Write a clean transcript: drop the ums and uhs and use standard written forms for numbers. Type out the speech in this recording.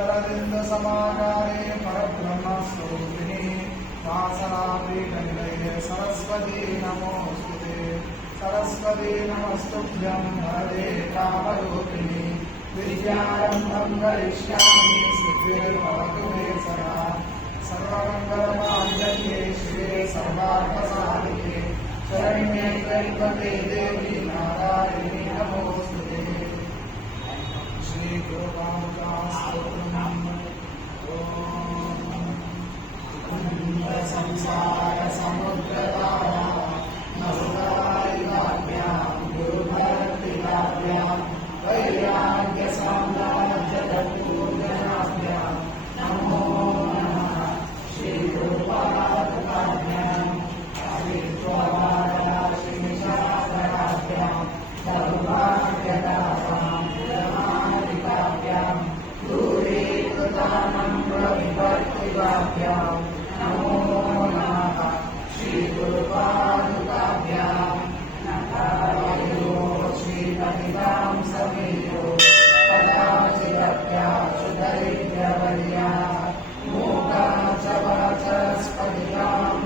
शरदिंद समाकारे परब्रह्मस्वरूपिणी वासनापीठनिलये सरस्वती नमोस्तुते। सरस्वती नमस्तुभ्यं वरदे कामरूपिणी विद्यारम्भं करिष्यामि सिद्धिर्भवतु मे सदा। सर्वमङ्गलमाङ्गल्ये शिवे सर्वार्थसाधिके शरण्ये त्र्यम्बके देवी नारायणी नमोस्तुते। श्री गुरुपादुकास्तोत्रम्। संसार समुद्रतारा नवदायिकाभ्यां गुरुभक्तिकाभ्यां वैराग्य साम्राज्य तत्पूजनाभ्यां नमो नमः। श्री गुरुपादुकाभ्यां अविद्वाराशिनिशाकराभ्यां सर्वाभ्यदाभ्यां प्रमाणिकाभ्यां दूरीकृतानां प्रविभक्तिकाभ्यां नमो नमः। श्री गुरुपाद